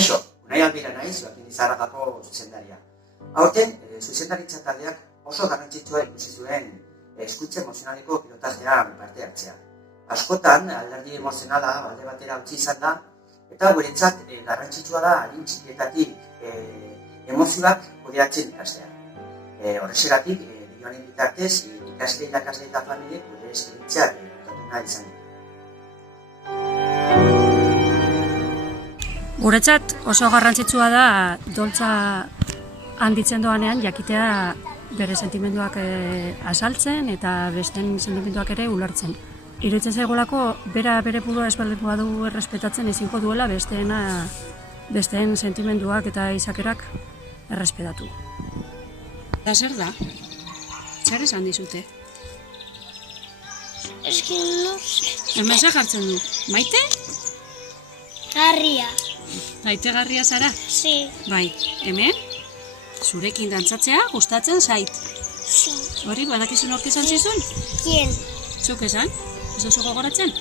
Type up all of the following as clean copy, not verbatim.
Kaixo, Unai Albira naiz, Lizarragako zuzendaria. Aurten, zuzendaritza taldeak oso garrantzitsua ikusi zuen hezkuntza emozionaleko pilotajean parte hartzea. Askotan, alderdi emozionala alde batera utzi izan da, eta guretzat garrantzitsua da adin txikietatik emozioak kudeatzen ikastea. Horrexegatik, bidioaren bitartez, ikasle, irakasle eta familiek gure esperientziak kontatu nahi izan dira. Guretzat oso garrantzitsua da doltza handitzen doanean jakitea bere sentimenduak azaltzen eta besteen sentimenduak ere ulertzen. Iruditzen zaigulako bere burua ez baldin badu errespetatzen ezingo duela besteen sentimenduak eta izakerak errespetatu. Eta zer da? Zer esan dizute? Eskin Hemen zer jartzen du? Maite? Garria. Maite garria zara? Si. Bai, hemen? Zurekin dantzatzea gustatzen zait. Si. Hori, badakizu nork esan zizun? Kien? Zuk esan? Ez duzu gogoratzen?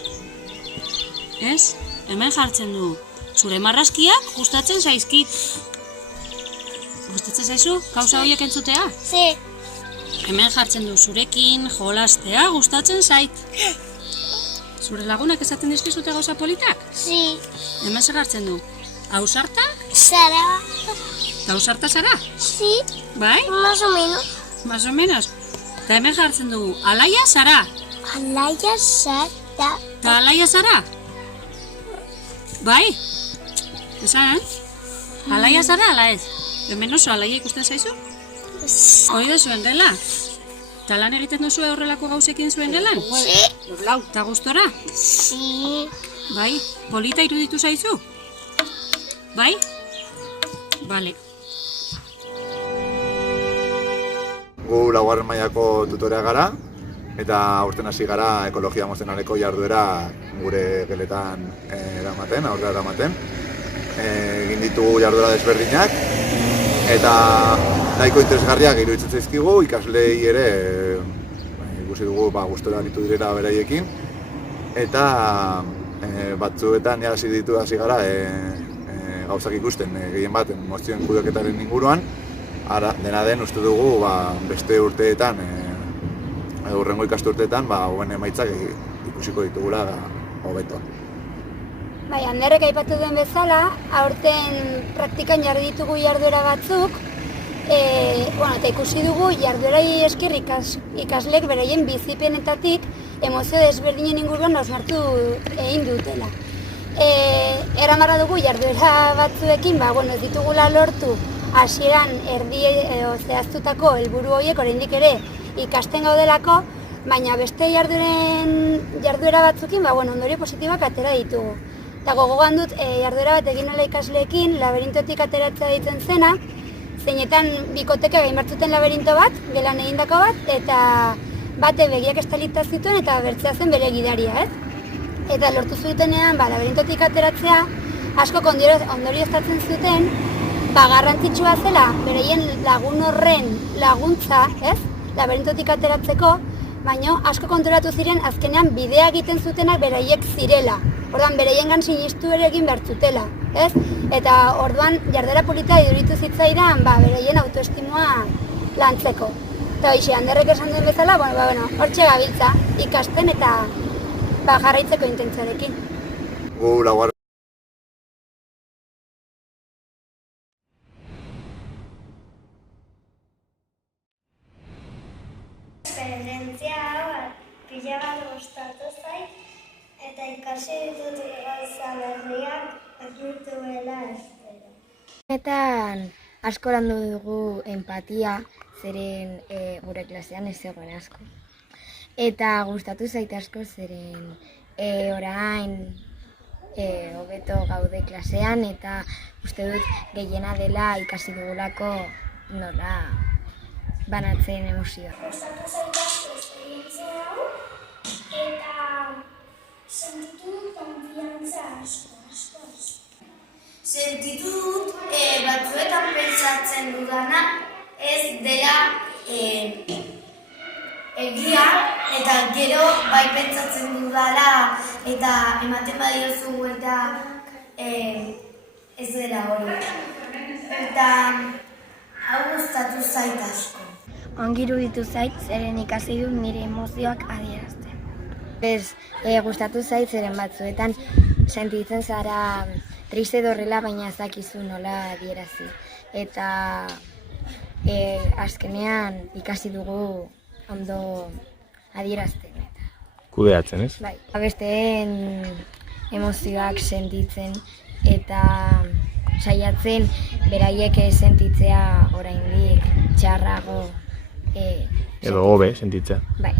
Ez? Hemen jartzen du. Zure marrazkiak gustatzen zaizkit. Gustatzen zaizu? Gauza horiek entzutea? Si. Hemen jartzen du. Zurekin jolastea gustatzen zait. Zure lagunak esaten dizkizute gauza politak? Si. Hemen zer jartzen du. Ausarta? Sara. Eta ausarta zara? Si. Bai? Más o menos. Más o menos. Eta hemen jartzen dugu. Alaia zara? Alaia Sara. Eta alaia zara? Bai? Esan? Alaia zara ala ez? Hemen oso alaia ikusten zaizu? Hori da zuen gela? Eta lan egiten duzu horrelako gauzekin zuen gelan? Si. Eta gustora? Si. Bai? Polita iruditu zaizu? Bai? Bale. Gu laugarren mailako tutorea gara, eta aurten hasi gara ekologia emozionaleko jarduera gure geletan aurrera eramaten. Egin ditugu jarduera desberdinak, eta nahiko interesgarriak iruditzen zaizkigu, ikaslei ere ikusi dugu gustora aritu direla beraiekin, eta batzuetan hasi gara gauzak ikusten gehien bat emozioen kudeaketaren inguruan. Dena den uste dugu beste urteetan, hurrengo ikasturteetan, hauen emaitzak ikusiko ditugula hobeto. Bai, Anderrek aipatu duen bezala, aurten praktikan jarri ditugu jarduera batzuk, eta ikusi dugu jarduerai esker ikaslek beraien bizipenetatik emozio desberdinen inguruan hausnartu egin dutela. Eramarra dugu jarduera batzuekin, ez ditugula lortu hasieran zehaztutako helburu horiek oraindik ere ikasten gaudelako, baina beste jarduera batzuekin ondorio positibak atera ditugu. Eta gogoan dut jarduera bat egin ala ikasleekin laberintotik ateratzea ditzen zena, zeinetan bikoteka gain bartzuten laberinto bat, gelan egindako bat, eta bate begiak estalita zituen eta bertzea zen bere gidaria, ez? Eta lortu zutenean, laberintotik ateratzea, asko ondorioztatzen zuten, garrantzitsua zela, bereien lagun horren laguntza, ez? Laberintotik ateratzeko, baina asko konturatu ziren azkenean bidea egiten zutenak beraiek zirela. Orduan, bereiengan sinistu ere egin behar zutela, ez? Eta orduan, jarduera polita iduritu zitzaidan, bereien autoestimua lantzeko. Eta hoxe, Anderrek esan duen bezala, hortxe gabiltza, ikasten eta jarraitzeko intentzarekin. Gu laugarren Esperientzia hau pila bat gustatu zait, eta ikasi ditut gauza berriak ez dituela espero. Eta asko landu dugu empatia, zeren gure klasean ez zegoen asko. Eta gustatu zait asko zeren orain hobeto gaude klasean, eta uste dut gehiena dela ikasi dugulako nola banatzen emozioa. Gustatu zait asko esperientzia hau, eta sentitu dut konfiantza asko. Sentitu dut batzuetan pentsatzen dudana ez dela egia, eta gero bai pentsatzen dudala eta ematen badiozu eta ez dela hori. Eta hau gustatu zait asko. Ongi iruditu zait, zeren ikasi dut nire emozioak adierazten. Gustatu zait, zeren batzuetan sentitzen zara triste dorrela, baina ez dakizu nola adierazi. Eta azkenean ikasi dugu ondo adierazten. Kudeatzen, ez? Bai, besteen emozioak sentitzen eta saiatzen beraiek sentitzea oraindik txarrago Edo hobe sentitzea. Bai.